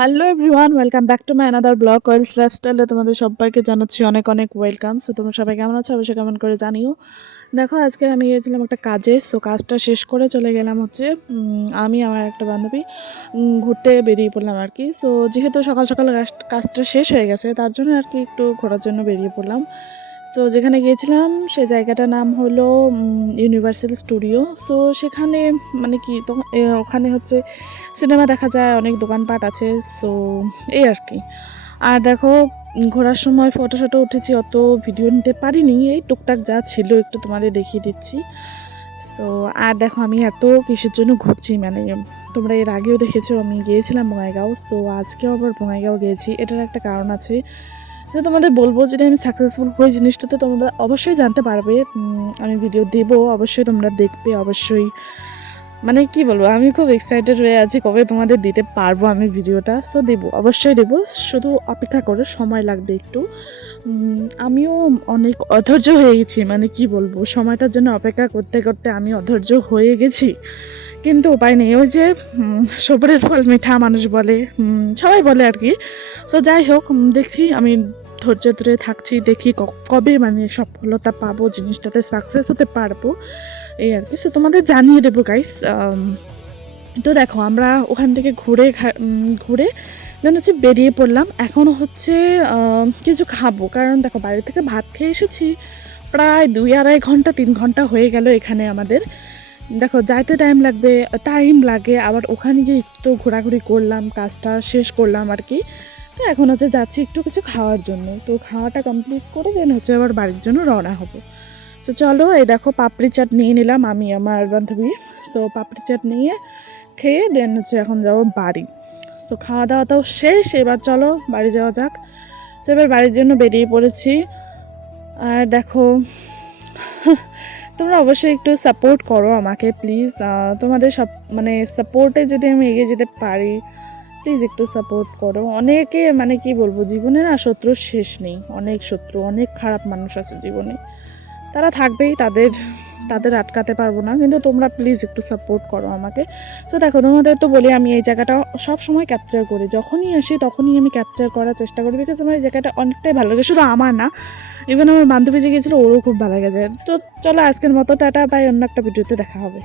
Hello everyone, welcome back to my another blog Wells লাইফস্টাইলে তোমাদের সবাইকে জানাচ্ছি অনেক অনেক ওয়েলকাম। সো তোমরা সবাই কেমন আছো অবশ্যই কমেন্ট করে জানিও। দেখো আজকে আমি গিয়েছিলাম একটা কাজে, সো কাজটা শেষ করে চলে গেলাম হচ্ছে আমি আমার একটা বান্ধবী ঘুরতে বেরিয়ে পড়লাম আর কি। সো যেহেতু সকাল সকাল কাজটা শেষ হয়ে গেছে তার জন্য আর কি একটু ঘোরার জন্য বেরিয়ে পড়লাম। সো যেখানে গিয়েছিলাম সেই জায়গাটার নাম হলো ইউনিভার্সাল স্টুডিও। সো সেখানে মানে কি তখন ওখানে হচ্ছে সিনেমা দেখা যায়, অনেক দোকানপাট আছে। সো এই আর কি। আর দেখো ঘোরার সময় ফটো শটো উঠেছি, অত ভিডিও নিতে পারিনি, এই টুকটাক যা ছিল একটু তোমাদের দেখিয়ে দিচ্ছি। সো আর দেখো আমি এত কিসের জন্য ঘুরছি, মানে তোমরা এর আগেও দেখেছো আমি গিয়েছিলাম বঙাইগাঁও। সো আজকেও আবার বঙাইগাঁও গিয়েছি, এটার একটা কারণ আছে যে তোমাদের বলবো। যদি আমি সাকসেসফুল হই জিনিসটাতে তোমরা অবশ্যই জানতে পারবে, আমি ভিডিও দেবো, অবশ্যই তোমরা দেখবে অবশ্যই। মানে কি বলবো, আমি খুব এক্সাইটেড হয়ে আছি কবে তোমাদের দিতে পারবো আমি ভিডিওটা। সো দেবো, অবশ্যই দেবো, শুধু অপেক্ষা করো, সময় লাগবে একটু। আমিও অনেক অধৈর্য হয়ে গেছি, মানে কি বলবো, সময়টার জন্য অপেক্ষা করতে করতে আমি অধৈর্য হয়ে গেছি। কিন্তু উপায় নেই, ওই যে সবরের ফল মিঠা মানুষ বলে, সবাই বলে আর কি। তো যাই হোক, দেখছি আমি ধৈর্য ধরে থাকছি, দেখি কবে মানে সফলতা পাবো, জিনিসটাতে সাকসেস হতে পারবো, এই আর কি। সো তোমাদের জানিয়ে দেবো গাইস। তো দেখো আমরা ওখান থেকে ঘুরে দেন হচ্ছে বেরিয়ে পড়লাম। এখন হচ্ছে কিছু খাবো, কারণ দেখো বাড়ি থেকে ভাত খেয়ে এসেছি, প্রায় 2-2.5 ঘন্টা 3 ঘন্টা হয়ে গেল এখানে আমাদের। দেখো যাইতে টাইম লাগে, আবার ওখানে গিয়ে একটু ঘোরাঘুরি করলাম, কাজটা শেষ করলাম আর কি। তো এখন হচ্ছে যাচ্ছি একটু কিছু খাওয়ার জন্য, তো খাওয়াটা কমপ্লিট করে দেন হচ্ছে আবার বাড়ির জন্য রওনা হব। তো চলো, এই দেখো পাপড়ি চাট নিয়ে নিলাম আমি আমার বান্ধবী। সো পাপড়ি চাট নিয়ে খেয়ে দেন হচ্ছে এখন যাবো বাড়ি। তো খাওয়া দাওয়াটাও শেষ, এবার চলো বাড়ি যাওয়া যাক। তো এবার বাড়ির জন্য বেরিয়ে পড়েছি। আর দেখো তোমরা অবশ্যই একটু সাপোর্ট করো আমাকে প্লিজ। তোমাদের সব মানে সাপোর্টে যদি আমি এগিয়ে যেতে পারি, প্লিজ একটু সাপোর্ট করো। অনেকে মানে কি বলবো, জীবনে না শত্রুর শেষ নেই, অনেক শত্রু, অনেক খারাপ মানুষ আছে জীবনে, তারা থাকবেই, তাদের তাদের আটকাতে পারবো না, কিন্তু তোমরা প্লিজ একটু সাপোর্ট করো আমাকে। তো দেখো তোমাদের তো বলি আমি এই জায়গাটা সব সময় ক্যাপচার করি, যখনই আসি তখনই আমি ক্যাপচার করার চেষ্টা করি, বিকজ আমার এই জায়গাটা অনেকটাই ভালো লাগে। শুধু আমার না, ইভেন আমার বান্ধবী যে গিয়েছিলো ওরও খুব ভালো লেগেছে। তো চলো আজকের মতো টাটা, বাই, অন্য একটা ভিডিওতে দেখা হবে।